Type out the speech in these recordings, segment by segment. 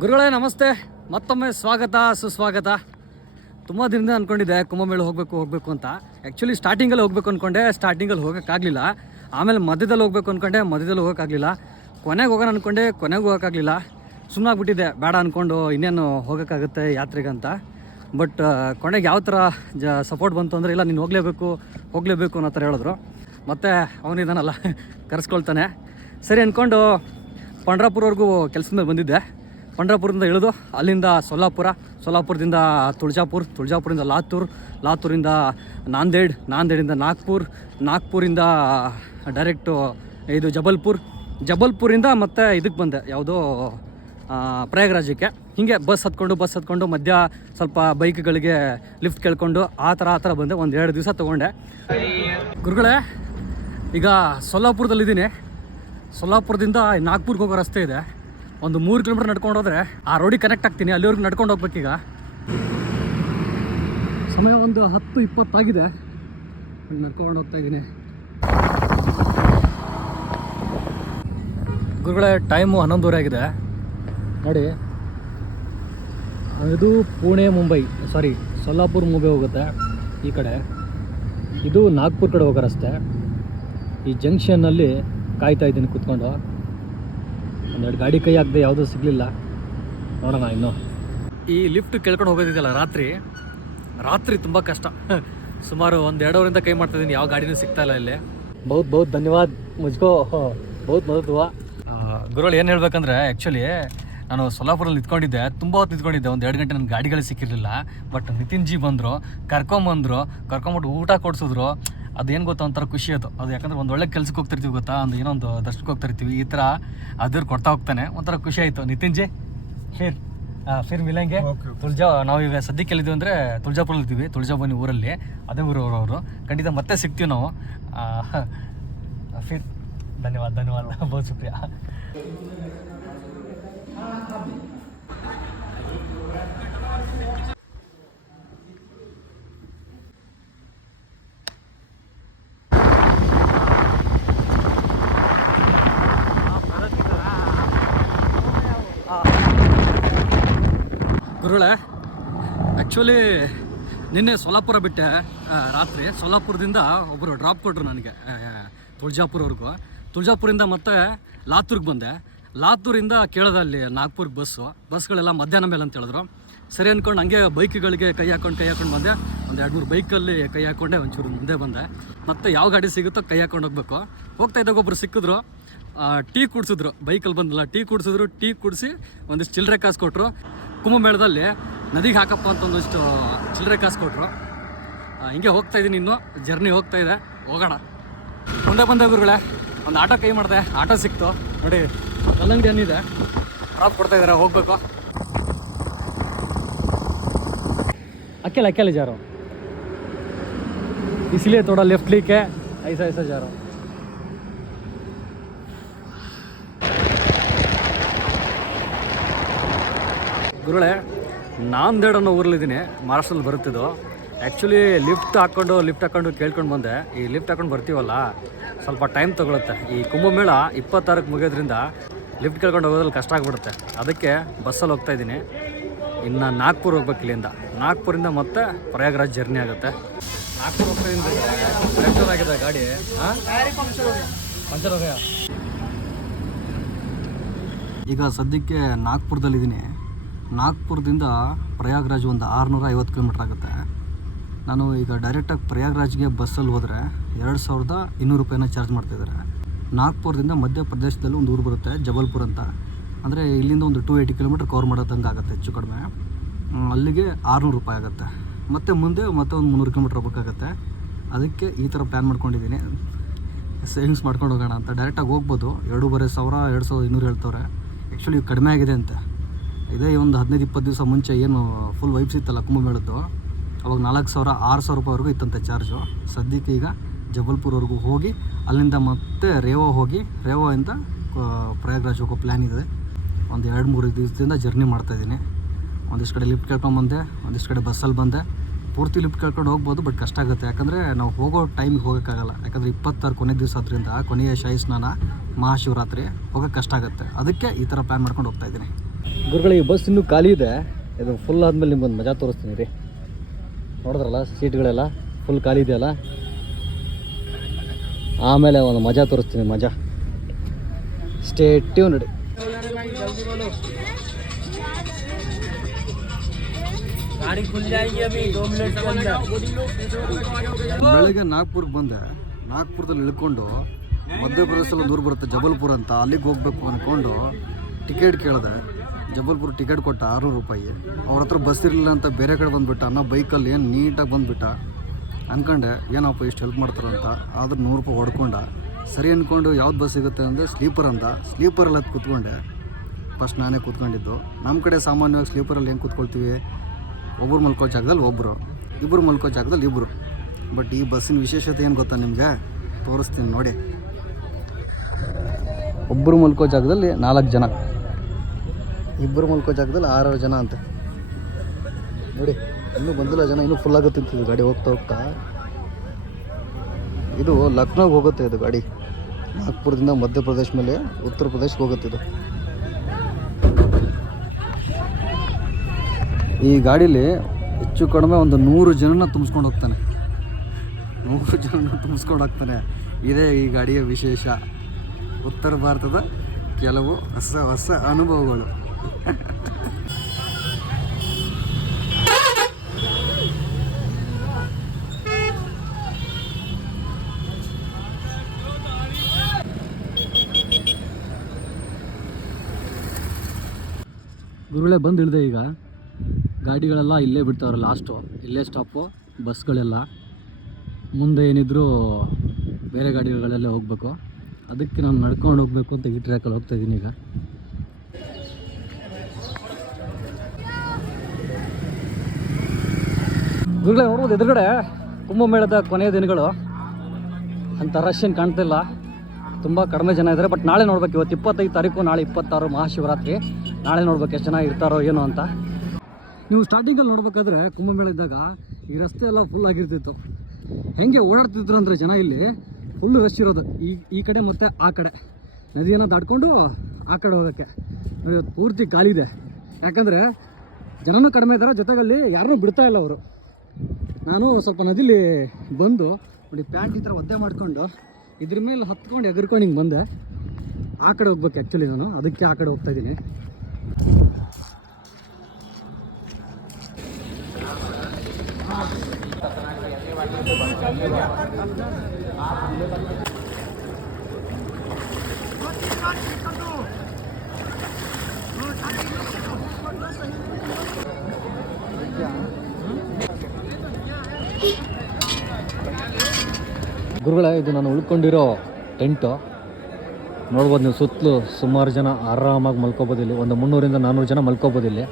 ಗುರುಗಳೇ, ನಮಸ್ತೆ. ಮತ್ತೊಮ್ಮೆ ಸ್ವಾಗತ, ಸುಸ್ವಾಗತ. ತುಂಬ ದಿನದಿಂದ ಅಂದ್ಕೊಂಡಿದ್ದೆ ಕುಂಭಮೇಳ ಹೋಗಬೇಕು ಹೋಗಬೇಕು ಅಂತ. ಆ್ಯಕ್ಚುಲಿ ಸ್ಟಾರ್ಟಿಂಗಲ್ಲಿ ಹೋಗ್ಬೇಕು ಅಂದ್ಕೊಂಡೆ ಸ್ಟಾರ್ಟಿಂಗಲ್ಲಿ ಹೋಗೋಕ್ಕಾಗಲಿಲ್ಲ ಆಮೇಲೆ ಮಧ್ಯದಲ್ಲಿ ಹೋಗ್ಬೇಕು ಅಂದ್ಕೊಂಡೆ ಮಧ್ಯದಲ್ಲಿ ಹೋಗೋಕ್ಕಾಗಲಿಲ್ಲ ಕೊನೆಗೆ ಹೋಗೋಣ ಅಂದ್ಕೊಂಡೆ ಕೊನೆಗೆ ಹೋಗೋಕ್ಕಾಗಲಿಲ್ಲ ಸುಮ್ಮನಾಗ್ಬಿಟ್ಟಿದ್ದೆ ಬೇಡ ಅಂದ್ಕೊಂಡು ಇನ್ನೇನು ಹೋಗೋಕ್ಕಾಗುತ್ತೆ ಯಾತ್ರೆಗಂತ ಬಟ್ ಕೊನೆಗೆ ಯಾವ ಥರ ಜ ಸಪೋರ್ಟ್ ಬಂತು ಅಂದರೆ, ಇಲ್ಲ, ನೀನು ಹೋಗಲೇಬೇಕು ಹೋಗಲೇಬೇಕು ಅನ್ನೋ ಥರ ಹೇಳಿದ್ರು. ಮತ್ತು ಅವನಿದಾನಲ್ಲ ಕರೆಸ್ಕೊಳ್ತಾನೆ. ಸರಿ ಅಂದ್ಕೊಂಡು ಪಂಡ್ರಾಪುರವರೆಗೂ ಕೆಲಸದ ಮೇಲೆ ಬಂದಿದ್ದೆ. ಪಂಡ್ರಾಪುರದಿಂದ ಇಳಿದು ಅಲ್ಲಿಂದ ಸೊಲ್ಲಾಪುರ, ಸೊಲ್ಲಾಪುರದಿಂದ ತುಳಜಾಪುರ, ತುಳಜಾಪುರದಿಂದ ಲಾತೂರ್ ಲಾತೂರಿಂದ ನಾಂದೇಡ್, ನಾಂದೇಡಿಂದ ನಾಗ್ಪುರ್, ನಾಗ್ಪುರಿಂದ ಡೈರೆಕ್ಟು ಇದು ಜಬಲ್ಪುರ್, ಜಬಲ್ಪುರಿಂದ ಮತ್ತೆ ಇದಕ್ಕೆ ಬಂದೆ, ಯಾವುದೋ ಪ್ರಯಾಗರಾಜಕ್ಕೆ ಹೀಗೆ ಬಸ್ ಹತ್ಕೊಂಡು ಬಸ್ ಹತ್ಕೊಂಡು ಮಧ್ಯ ಸ್ವಲ್ಪ ಬೈಕ್ಗಳಿಗೆ ಲಿಫ್ಟ್ ಕೇಳ್ಕೊಂಡು ಆ ಥರ ಆ ಥರ ಬಂದೆ, ಒಂದು ಎರಡು ದಿವಸ ತೊಗೊಂಡೆ. ಗುರುಗಳೇ, ಈಗ ಸೊಲ್ಲಾಪುರದಲ್ಲಿದ್ದೀನಿ. ಸೊಲ್ಲಾಪುರದಿಂದ ನಾಗ್ಪುರ್ಗೆ ಹೋಗೋ ರಸ್ತೆ ಇದೆ. ಒಂದು ಮೂರು ಕಿಲೋಮೀಟರ್ ನಡ್ಕೊಂಡು ಹೋದ್ರೆ ಆ ರೋಡಿಗೆ ಕನೆಕ್ಟ್ ಆಗ್ತೀನಿ, ಅಲ್ಲಿವರೆಗೂ ನಡ್ಕೊಂಡು ಹೋಗ್ಬೇಕೀಗ ಸಮಯ ಒಂದು ಹತ್ತು ಇಪ್ಪತ್ತಾಗಿದೆ. ನಡ್ಕೊಂಡು ಹೋಗ್ತಾ ಇದ್ದೀನಿ. ಗುರುಗಳೇ ಟೈಮು ಹನ್ನೊಂದುವರೆ ಆಗಿದೆ. ನೋಡಿ, ಇದು ಪುಣೆ, ಮುಂಬೈ ಸಾರಿ ಸೊಲ್ಲಾಪುರ್, ಮುಂಬೈ ಹೋಗುತ್ತೆ ಈ ಕಡೆ. ಇದು ನಾಗ್ಪುರ್ ಕಡೆ ಹೋಗೋ ರಸ್ತೆ. ಈ ಜಂಕ್ಷನ್ನಲ್ಲಿ ಕಾಯ್ತಾ ಇದ್ದೀನಿ ಕೂತ್ಕೊಂಡು. ಒಂದೆರಡು ಗಾಡಿ ಕೈ ಹಾಕದೆ ಯಾವುದೂ ಸಿಗಲಿಲ್ಲ. ನೋಡೋಣ ಇನ್ನು. ಈ ಲಿಫ್ಟ್ ಕೇಳ್ಕೊಂಡು ಹೋಗೋದಿದೆಯಲ್ಲ ರಾತ್ರಿ? ರಾತ್ರಿ ತುಂಬ ಕಷ್ಟ. ಸುಮಾರು ಒಂದು ಎರಡು ಅವರಿಂದ ಕೈ ಮಾಡ್ತಾ ಇದ್ದೀನಿ ಯಾವ ಗಾಡಿನೂ ಸಿಗ್ತಾ ಇಲ್ಲ ಇಲ್ಲಿ. ಬಹುತ್ ಬಹುತ್ ಧನ್ಯವಾದ ಮುಜ್ಕೋ ಬಹುತ್ ಮದತ್ ಗುರುಗಳು ಏನು ಹೇಳ್ಬೇಕಂದ್ರೆ ಆ್ಯಕ್ಚುಲಿ ನಾನು ಸೊಲ್ಲಾಪುರಲ್ಲಿ ನಿಂತ್ಕೊಂಡಿದ್ದೆ, ತುಂಬ ಹೊತ್ತು ನಿಂತ್ಕೊಂಡಿದ್ದೆ, ಒಂದು ಎರಡು ಗಂಟೆ ನನ್ನ ಗಾಡಿಗಳು ಸಿಕ್ಕಿರಲಿಲ್ಲ. ಬಟ್ ನಿತಿನ್ ಜಿ ಬಂದರು, ಕರ್ಕೊಂಬಂದರು, ಕರ್ಕೊಂಬಿಟ್ಟು ಊಟ ಕೊಡಿಸಿದ್ರು. ಅದೇನು ಗೊತ್ತಾ ಒಂಥರ ಖುಷಿ ಅದು. ಅದು ಯಾಕಂದ್ರೆ ಒಂದು ಒಳ್ಳೆ ಕೆಲ್ಸಕ್ಕೆ ಹೋಗ್ತಿರ್ತೀವಿ ಗೊತ್ತಾ? ಒಂದು ಏನೋ ಒಂದು ದರ್ಶನಕ್ಕೆ ಹೋಗ್ತಿರ್ತೀವಿ. ಈ ಥರ ಅದ್ರ ಕೊಡ್ತಾ ಹೋಗ್ತಾನೆ. ಒಂಥರ ಖುಷಿ ಆಯಿತು. ನಿತಿನ್ ಜಿ ಫಿರ್ ಫಿರ್ ಮಿಲಂಗೆ. ತುಳ್ಜಾ ನಾವು ಈಗ ಸದ್ಯಕ್ಕೆ ಕೇಳಿದ್ವಿ ಅಂದರೆ ತುಳಜಾಪುರಲ್ಲಿ ಇದ್ದೀವಿ. ತುಳ್ಜಾಬನಿ ಊರಲ್ಲಿ. ಅದೇ ಊರವರು ಅವರು ಖಂಡಿತ ಮತ್ತೆ ಸಿಗ್ತೀವಿ ನಾವು. ಫಿರ್ ಧನ್ಯವಾದ ಧನ್ಯವಾದ. ಬಹುತ್ ಶುಕ್ರಿಯಾ. ಗುರುಗಳೇ ಆ್ಯಕ್ಚುಲಿ ನಿನ್ನೆ ಸೊಲ್ಲಾಪುರ ಬಿಟ್ಟೆ ರಾತ್ರಿ. ಸೊಲ್ಲಾಪುರದಿಂದ ಒಬ್ಬರು ಡ್ರಾಪ್ ಕೊಟ್ಟರು ನನಗೆ ತುಳಜಾಪುರವರೆಗೂ. ತುಳಜಾಪುರಿಂದ ಮತ್ತೆ ಲಾತೂರ್ಗೆ ಬಂದೆ. ಲಾತೂರಿಂದ ಕೇಳಿದೆ ಅಲ್ಲಿ ನಾಗ್ಪುರ್ಗೆ ಬಸ್ಸು ಬಸ್ಗಳೆಲ್ಲ ಮಧ್ಯಾಹ್ನ ಮೇಲೆ ಅಂತ ಹೇಳಿದ್ರು. ಸರಿ ಅಂದ್ಕೊಂಡು ಹಂಗೆ ಬೈಕ್ಗಳಿಗೆ ಕೈ ಹಾಕೊಂಡು ಕೈ ಹಾಕೊಂಡು ಬಂದೆ. ಒಂದು ಎರಡು ಮೂರು ಬೈಕಲ್ಲಿ ಕೈ ಹಾಕೊಂಡೆ, ಒಂಚೂರು ಮುಂದೆ ಬಂದೆ. ಮತ್ತೆ ಯಾವ ಗಾಡಿ ಸಿಗುತ್ತೋ ಕೈ ಹಾಕೊಂಡು ಹೋಗ್ಬೇಕು. ಹೋಗ್ತಾ ಇದ್ದಾಗ ಒಬ್ಬರು ಸಿಕ್ಕಿದ್ರು ಟೀ ಕುಡಿಸಿದ್ರು. ಬೈಕಲ್ಲಿ ಬಂದಿಲ್ಲ ಟೀ ಕುಡಿಸಿದ್ರು, ಟೀ ಕುಡಿಸಿ ಒಂದಿಷ್ಟು ಚಿಲ್ಲರೆ ಕಾಸು ಕೊಟ್ಟರು ಕುಂಭಮೇಳದಲ್ಲಿ ನದಿಗೆ ಹಾಕಪ್ಪ ಅಂತ ಒಂದಷ್ಟು ಚಿಲ್ಲರೆ ಕಾಸು ಕೊಟ್ಟರು ಹಿಂಗೆ ಹೋಗ್ತಾ ಇದ್ದೀನಿ ಇನ್ನು. ಜರ್ನಿ ಹೋಗ್ತಾ ಇದೆ. ಹೋಗೋಣ. ಮುಂದೆ ಬಂದ ಗುರುಗಳೇ. ಒಂದು ಆಟೋ ಕೈ ಮಾಡಿದೆ. ಆಟೋ ಸಿಕ್ತು. ನೋಡಿ, ಕಲ್ಲಂಗಡಿ ಅನ್ನಿದೆ ಡ್ರಾಪ್ ಕೊಡ್ತಾ ಇದಾರೆ, ಹೋಗ್ಬೇಕು. ಅಕ್ಕೆಲ್ಲ ಅಕ್ಕೆಲ್ಲ ಜಾರು. ಇಸ್ಲೇ ತೋಡ ಲೆಫ್ಟ್ಲಿಕ್ಕೆ ಐಸ ಐಸ ಜಾರು. ಗುರುಳೆ ನಾಂದೇಡ್ ಅನ್ನೋ ಊರಲ್ಲಿದ್ದೀನಿ. ಮಹಾರಾಷ್ಟ್ರದಲ್ಲಿ ಬರುತ್ತಿದ್ದು. ಆ್ಯಕ್ಚುಲಿ ಲಿಫ್ಟ್ ಹಾಕ್ಕೊಂಡು ಲಿಫ್ಟ್ ಹಾಕ್ಕೊಂಡು ಕೇಳ್ಕೊಂಡು ಬಂದೆ. ಈ ಲಿಫ್ಟ್ ಹಾಕ್ಕೊಂಡು ಬರ್ತೀವಲ್ಲ, ಸ್ವಲ್ಪ ಟೈಮ್ ತೊಗೊಳುತ್ತೆ. ಈ ಕುಂಭಮೇಳ ಇಪ್ಪತ್ತಾರಕ್ಕೆ ಮುಗಿಯೋದ್ರಿಂದ ಲಿಫ್ಟ್ ಕೇಳ್ಕೊಂಡು ಹೋಗೋದ್ರಲ್ಲಿ ಕಷ್ಟ ಆಗಿಬಿಡುತ್ತೆ. ಅದಕ್ಕೆ ಬಸ್ಸಲ್ಲಿ ಹೋಗ್ತಾ ಇದ್ದೀನಿ. ಇನ್ನು ನಾಗ್ಪುರ್ ಹೋಗ್ಬೇಕು ಇಲ್ಲಿಂದ. ನಾಗ್ಪುರಿಂದ ಮತ್ತೆ ಪ್ರಯಾಗ್ರಾಜ್ ಜರ್ನಿ ಆಗುತ್ತೆ. ನಾಗ್ಪುರ್ ಹೋಗ್ತಾ ಪಂಚರ್ ಆಗಿದೆ ಗಾಡಿ. ಪಂಚರ್ ಈಗ ಸದ್ಯಕ್ಕೆ ನಾಗ್ಪುರದಲ್ಲಿದ್ದೀನಿ. ನಾಗ್ಪುರದಿಂದ ಪ್ರಯಾಗ್ರಾಜ್ ಒಂದು ಆರುನೂರ ಐವತ್ತು ಕಿಲೋಮೀಟ್ರ್ ಆಗುತ್ತೆ. ನಾನು ಈಗ ಡೈರೆಕ್ಟಾಗಿ ಪ್ರಯಾಗ್ರಾಜ್ಗೆ ಬಸ್ಸಲ್ಲಿ ಹೋದರೆ ಎರಡು ಸಾವಿರದ ಇನ್ನೂರು ರೂಪಾಯಿನ ಚಾರ್ಜ್ ಮಾಡ್ತಿದ್ದಾರೆ ನಾಗ್ಪುರದಿಂದ ಮಧ್ಯಪ್ರದೇಶದಲ್ಲಿ ಒಂದು ಊರು ಬರುತ್ತೆ, ಜಬಲ್ಪುರ್ ಅಂತ. ಅಂದರೆ ಇಲ್ಲಿಂದ ಒಂದು ಟೂ ಏಯ್ಟಿ ಕಿಲೋಮೀಟ್ರ್ ಕವರ್ ಮಾಡೋದಂಗೆ ಆಗುತ್ತೆ ಹೆಚ್ಚು ಕಡಿಮೆ. ಅಲ್ಲಿಗೆ ಆರುನೂರು ರೂಪಾಯಿ ಆಗುತ್ತೆ. ಮತ್ತು ಮುಂದೆ ಮತ್ತೆ ಒಂದು ಮುನ್ನೂರು ಕಿಲೋಮೀಟ್ರ್ ಹೋಗ್ಬೇಕಾಗತ್ತೆ. ಅದಕ್ಕೆ ಈ ಥರ ಪ್ಲ್ಯಾನ್ ಮಾಡ್ಕೊಂಡಿದ್ದೀನಿ. ಸೇವಿಂಗ್ಸ್ ಮಾಡ್ಕೊಂಡು ಹೋಗೋಣ ಅಂತ. ಡೈರೆಕ್ಟಾಗಿ ಹೋಗ್ಬೋದು. ಎರಡೂವರೆ ಸಾವಿರ, ಎರಡು ಸಾವಿರದ ಇನ್ನೂರು ಹೇಳ್ತವ್ರೆ. ಆ್ಯಕ್ಚುಲಿ ಕಡಿಮೆ ಆಗಿದೆ ಅಂತೆ. ಇದೇ ಒಂದು ಹದಿನೈದು, ಇಪ್ಪತ್ತು ದಿವಸ ಮುಂಚೆ ಏನು ಫುಲ್ ವೈಬ್ಸ್ ಇತ್ತಲ್ಲ ಕುಂಭಮೇಳದ್ದು. ಅವಾಗ ನಾಲ್ಕು ಸಾವಿರ, ಆರು ಸಾವಿರ ರೂಪಾಯಿವರೆಗೂ ಇತ್ತಂತೆ ಚಾರ್ಜು ಸದ್ಯಕ್ಕೆ ಈಗ ಜಬಲ್ಪುರ್ವರೆಗೂ ಹೋಗಿ, ಅಲ್ಲಿಂದ ಮತ್ತೆ ರೇವಾ ಹೋಗಿ, ರೇವಾಯಿಂದ ಪ್ರಯಾಗ್ರಾಜ್ ಹೋಗೋ ಪ್ಲ್ಯಾನ್ ಇದೆ. ಒಂದು ಎರಡು, ಮೂರು ದಿವಸದಿಂದ ಜರ್ನಿ ಮಾಡ್ತಾಯಿದ್ದೀನಿ ಒಂದಿಷ್ಟು ಕಡೆ ಲಿಫ್ಟ್ ಕೇಳ್ಕೊಂಬಂದೆ ಒಂದಿಷ್ಟು ಕಡೆ ಬಸ್ಸಲ್ಲಿ ಬಂದೆ. ಪೂರ್ತಿ ಲಿಫ್ಟ್ ಕೇಳ್ಕೊಂಡು ಹೋಗ್ಬೋದು ಬಟ್ ಕಷ್ಟ ಆಗುತ್ತೆ. ಯಾಕಂದರೆ ನಾವು ಹೋಗೋ ಟೈಮಿಗೆ ಹೋಗೋಕ್ಕಾಗಲ್ಲ. ಯಾಕಂದರೆ ಇಪ್ಪತ್ತಾರು ಕೊನೆ ದಿವಸ ಆದ್ರಿಂದ ಕೊನೆಯ ಶಾಹಿ ಸ್ನಾನ ಮಹಾಶಿವರಾತ್ರಿ ಹೋಗೋಕ್ಕೆ ಕಷ್ಟ ಆಗುತ್ತೆ. ಅದಕ್ಕೆ ಈ ಥರ ಪ್ಲ್ಯಾನ್ ಮಾಡ್ಕೊಂಡು ಹೋಗ್ತಾ ಇದ್ದೀನಿ. ಗುರುಗಳ, ಈ ಬಸ್ ಇನ್ನೂ ಖಾಲಿ ಇದೆ. ಇದು ಫುಲ್ ಆದಮೇಲೆ ನಿಮ್ಗೊಂದು ಮಜಾ ತೋರಿಸ್ತೀನಿ ರೀ. ನೋಡಿದ್ರಲ್ಲ, ಸೀಟ್ಗಳೆಲ್ಲ ಫುಲ್ ಖಾಲಿ ಇದೆಯಲ್ಲ? ಆಮೇಲೆ ಒಂದು ಮಜಾ ತೋರಿಸ್ತೀನಿ, ಮಜಾ. ಸ್ಟೇಟ್ಯೂ ನಡಿ ಬೆಳಗ್ಗೆ ನಾಗ್ಪುರ್ಗೆ ಬಂದೆ. ನಾಗ್ಪುರದಲ್ಲಿ ಇಳ್ಕೊಂಡು ಮಧ್ಯಪ್ರದೇಶದಲ್ಲಿ ದೂರ ಬರುತ್ತೆ ಜಬಲ್ಪುರ್ ಅಂತ. ಅಲ್ಲಿಗೆ ಹೋಗ್ಬೇಕು ಅಂದ್ಕೊಂಡು ಟಿಕೆಟ್ ಕೇಳಿದೆ. ಜಬಲ್ಪುರ್ ಟಿಕೆಟ್ ಕೊಟ್ಟ ಆರುನೂರು ರೂಪಾಯಿ. ಅವ್ರ ಹತ್ರ ಬಸ್ ಇರಲಿಲ್ಲ ಅಂತ ಬೇರೆ ಕಡೆ ಬಂದುಬಿಟ್ಟ. ನಾ ಬೈಕಲ್ಲಿ ಏನು ನೀಟಾಗಿ ಬಂದುಬಿಟ್ಟ. ಅಂದ್ಕೊಂಡೆ ಏನಪ್ಪ ಇಷ್ಟು ಹೆಲ್ಪ್ ಮಾಡ್ತಾರಂತ ಆದ್ರೆ ನೂರು ರೂಪಾಯಿ ಹೊಡ್ಕೊಂಡ. ಸರಿ ಅಂದ್ಕೊಂಡು ಯಾವ್ದು ಬಸ್ ಸಿಗುತ್ತೆ? ಅಂದರೆ ಸ್ಲೀಪರ್ ಅಂತ. ಸ್ಲೀಪರಲ್ಲಿ ಅದು ಕೂತ್ಕೊಂಡೆ. ಫಸ್ಟ್ ನಾನೇ ಕೂತ್ಕೊಂಡಿದ್ದು. ನಮ್ಮ ಕಡೆ ಸಾಮಾನ್ಯವಾಗಿ ಸ್ಲೀಪರಲ್ಲಿ ಹೆಂಗೆ ಕೂತ್ಕೊಳ್ತೀವಿ? ಒಬ್ಬರು ಮಲ್ಕೋ ಜಾಗದಲ್ಲಿ ಒಬ್ಬರು ಇಬ್ಬರು ಮಲ್ಕೋ ಜಾಗದಲ್ಲಿ ಇಬ್ಬರು ಬಟ್ ಈ ಬಸ್ಸಿನ ವಿಶೇಷತೆ ಏನು ಗೊತ್ತಾ ನಿಮಗೆ? ತೋರಿಸ್ತೀನಿ ನೋಡಿ. ಒಬ್ಬರು ಮಲ್ಕೋ ಜಾಗದಲ್ಲಿ ನಾಲ್ಕು ಜನ. ಇಬ್ಬರು ಮಲ್ಕೋ ಜಾಗದಲ್ಲಿ ಆರಾರು ಜನ ಅಂತೆ. ನೋಡಿ, ಇನ್ನೂ ಬಂದಿಲ್ಲ ಜನ, ಇನ್ನೂ ಫುಲ್ ಆಗುತ್ತೆ ಅಂತಿದ್ದು ಗಾಡಿ ಹೋಗ್ತಾ ಹೋಗ್ತಾ. ಇದು ಲಕ್ನೋಗೆ ಹೋಗುತ್ತೆ ಇದು ಗಾಡಿ. ನಾಗ್ಪುರದಿಂದ ಮಧ್ಯಪ್ರದೇಶ ಮೇಲೆ ಉತ್ತರ ಪ್ರದೇಶಕ್ಕೆ ಹೋಗುತ್ತೆ ಇದು. ಈ ಗಾಡೀಲಿ ಹೆಚ್ಚು ಕಡಿಮೆ ಒಂದು ನೂರು ಜನನ ತುಂಬಿಸ್ಕೊಂಡು ಹೋಗ್ತಾನೆ. ನೂರು ಜನನ ತುಂಬಿಸ್ಕೊಂಡು ಹೋಗ್ತಾನೆ. ಇದೇ ಈ ಗಾಡಿಯ ವಿಶೇಷ. ಉತ್ತರ ಭಾರತದ ಕೆಲವು ಹೊಸ ಹೊಸ ಅನುಭವಗಳು. ಗುರುಗಳೇ ಬಂದು ಇಳಿದೆ ಈಗ. ಗಾಡಿಗಳೆಲ್ಲ ಇಲ್ಲೇ ಬಿಡ್ತಾವ್ರೆ ಲಾಸ್ಟು ಇಲ್ಲೇ ಸ್ಟಾಪು ಬಸ್ಗಳೆಲ್ಲ ಮುಂದೆ ಏನಿದ್ರು ಬೇರೆ ಗಾಡಿಗಳಲ್ಲೇ ಹೋಗಬೇಕು. ಅದಕ್ಕೆ ನಾನು ನಡ್ಕೊಂಡು ಹೋಗಬೇಕು ಅಂತ ಈ ಟ್ರ್ಯಾಕಲ್ಲಿ ಹೋಗ್ತಾ ಇದ್ದೀನಿ ಈಗ. ಗುರುಗಳೇ ನೋಡ್ಬೋದು ಎದುರುಗಡೆ ಕುಂಭಮೇಳದ ಕೊನೆಯ ದಿನಗಳು. ಅಂತ ರಶ್ ಏನು ಕಾಣ್ತಿಲ್ಲ. ತುಂಬ ಕಡಿಮೆ ಜನ ಇದ್ದಾರೆ ಬಟ್ ನಾಳೆ ನೋಡ್ಬೇಕು. ಇವತ್ತು ಇಪ್ಪತ್ತೈದು ತಾರೀಕು, ನಾಳೆ ಇಪ್ಪತ್ತಾರು ಮಹಾಶಿವರಾತ್ರಿ. ನಾಳೆ ನೋಡ್ಬೇಕು ಎಷ್ಟು ಚೆನ್ನಾಗಿ ಇರ್ತಾರೋ ಏನೋ ಅಂತ. ನೀವು ಸ್ಟಾರ್ಟಿಂಗಲ್ಲಿ ನೋಡ್ಬೇಕಾದ್ರೆ ಕುಂಭಮೇಳ ಇದ್ದಾಗ ಈ ರಸ್ತೆ ಎಲ್ಲ ಫುಲ್ ಆಗಿರ್ತಿತ್ತು. ಹೆಂಗೆ ಓಡಾಡ್ತಿದ್ರು ಅಂದರೆ ಜನ ಇಲ್ಲಿ ಫುಲ್ ರಶ್ ಇರೋದು. ಈ ಈ ಕಡೆ ಮತ್ತು ಆ ಕಡೆ. ನದಿಯನ್ನು ದಾಟ್ಕೊಂಡು ಆ ಕಡೆ ಹೋಗೋಕ್ಕೆ. ನೋಡಿ, ಇವತ್ತು ಪೂರ್ತಿ ಖಾಲಿ ಇದೆ. ಯಾಕಂದರೆ ಜನನೂ ಕಡಿಮೆ ಇದ್ದಾರೆ, ಜೊತೆಗಲ್ಲಿ ಯಾರನ್ನೂ ಬಿಡ್ತಾ ಇಲ್ಲ ಅವರು. ನಾನು ಸ್ವಲ್ಪ ನದಿಲಿ ಬಂದು ನೋಡಿ ಪ್ಯಾಂಟ್ ಈ ಥರ ಒದ್ದೆ ಮಾಡಿಕೊಂಡು ಇದ್ರ ಮೇಲೆ ಹತ್ಕೊಂಡು ಎಗರ್ಕೊಂಡು ಹಿಂಗೆ ಬಂದೆ. ಆ ಕಡೆ ಹೋಗ್ಬೇಕು ಆ್ಯಕ್ಚುಲಿ ನಾನು. ಅದಕ್ಕೆ ಆ ಕಡೆ ಹೋಗ್ತಾ ಇದ್ದೀನಿ. ಗುರುಗಳೇ ಇದು ನಾನು ಉಳ್ಕೊಂಡಿರೋ ಟೆಂಟು. ನೋಡ್ಬೋದು ನೀವು ಸುತ್ತಲೂ ಸುಮಾರು ಜನ ಆರಾಮಾಗಿ ಮಲ್ಕೋಬೋದಿಲ್ಲಿ ಒಂದು ಮುನ್ನೂರಿಂದ ನಾನ್ನೂರು ಜನ ಮಲ್ಕೋಬೋದಿಲ್ಲಿ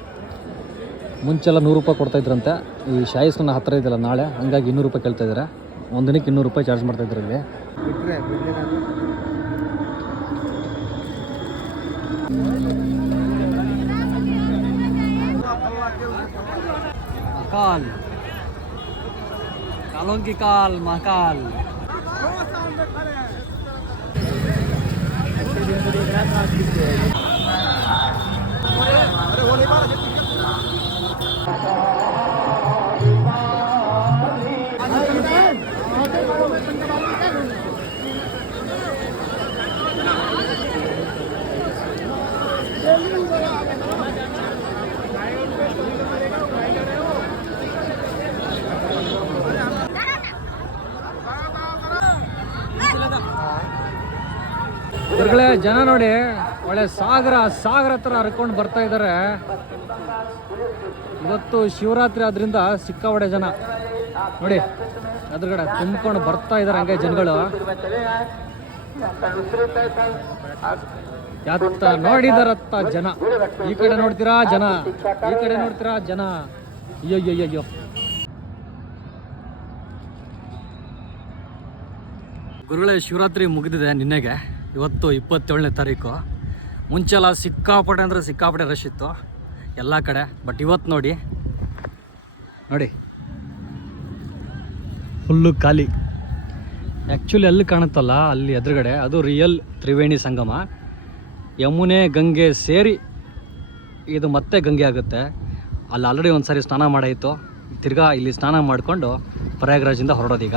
ಮುಂಚೆಲ್ಲ ನೂರು ರೂಪಾಯಿ ಕೊಡ್ತಾಯಿದ್ರಂತೆ ಈ ಶಾಯಿಸ್ನ ಹತ್ತಿರ ಇದೆಯಲ್ಲ ನಾಳೆ ಹಂಗಾಗಿ ಇನ್ನೂರು ರೂಪಾಯಿ ಕೇಳ್ತಾ ಇದ್ದಾರೆ. ಒಂದು ದಿನಕ್ಕೆ ಇನ್ನೂರು ರೂಪಾಯಿ ಚಾರ್ಜ್ ಮಾಡ್ತಾಯಿದ್ರು ಇಲ್ಲಿ. ಕಾಲ್ ಕಾಲೋಂಗಿ ಕಾಲ್ ಮಹಾಕಾಲ್. वीडियो को देख ಗುರುಗಳೇ ಜನ ನೋಡಿ, ಒಳ್ಳೆ ಸಾಗರ ಸಾಗರ ಹತ್ರ ಹರ್ಕೊಂಡು ಬರ್ತಾ ಇದ್ದಾರೆ. ಇವತ್ತು ಶಿವರಾತ್ರಿ ಆದ್ರಿಂದ ಸಿಕ್ಕಾವಡೆ ಜನ. ನೋಡಿ ಅದ್ರಗಡೆ ತುಂಬಿಕೊಂಡು ಬರ್ತಾ ಇದ್ದಾರೆ ಹಂಗೆ ಜನಗಳು. ಯಾತ್ತ ನೋಡಿದಾರತ್ತ ಜನ. ಈ ಕಡೆ ನೋಡ್ತೀರಾ ಜನ? ಈ ಕಡೆ ನೋಡ್ತೀರಾ ಜನ? ಅಯ್ಯೋ ಅಯ್ಯೋ ಅಯ್ಯೋ ಗುರುಗಳೇ, ಶಿವರಾತ್ರಿ ಮುಗಿದಿದೆ ನಿನ್ನೆಗೆ. ಇವತ್ತು ಇಪ್ಪತ್ತೇಳನೇ ತಾರೀಕು. ಮುಂಚೆಲ್ಲ ಸಿಕ್ಕಾಪಟ್ಟೆ ಅಂದರೆ ಸಿಕ್ಕಾಪಟ್ಟೆ ರಶ್ ಇತ್ತು, ಎಲ್ಲ ಕಡೆ. ಬಟ್ ಇವತ್ತು ನೋಡಿ ನೋಡಿ. ಫುಲ್ಲು ಖಾಲಿ. ಆ್ಯಕ್ಚುಲಿ ಅಲ್ಲಿ ಕಾಣುತ್ತಲ್ಲ, ಅಲ್ಲಿ ಎದುರುಗಡೆ, ಅದು ರಿಯಲ್ ತ್ರಿವೇಣಿ ಸಂಗಮ. ಯಮುನೆ, ಗಂಗೆ ಸೇರಿ ಇದು ಮತ್ತೆ ಗಂಗೆ ಆಗುತ್ತೆ. ಅಲ್ಲಿ ಆಲ್ರೆಡಿ ಒಂದು ಸಾರಿ ಸ್ನಾನ ಮಾಡಾಯಿತು. ತಿರ್ಗಾ ಇಲ್ಲಿ ಸ್ನಾನ ಮಾಡಿಕೊಂಡು ಪ್ರಯಾಗ್ರಾಜಿಂದ ಹೊರಡೋದೀಗ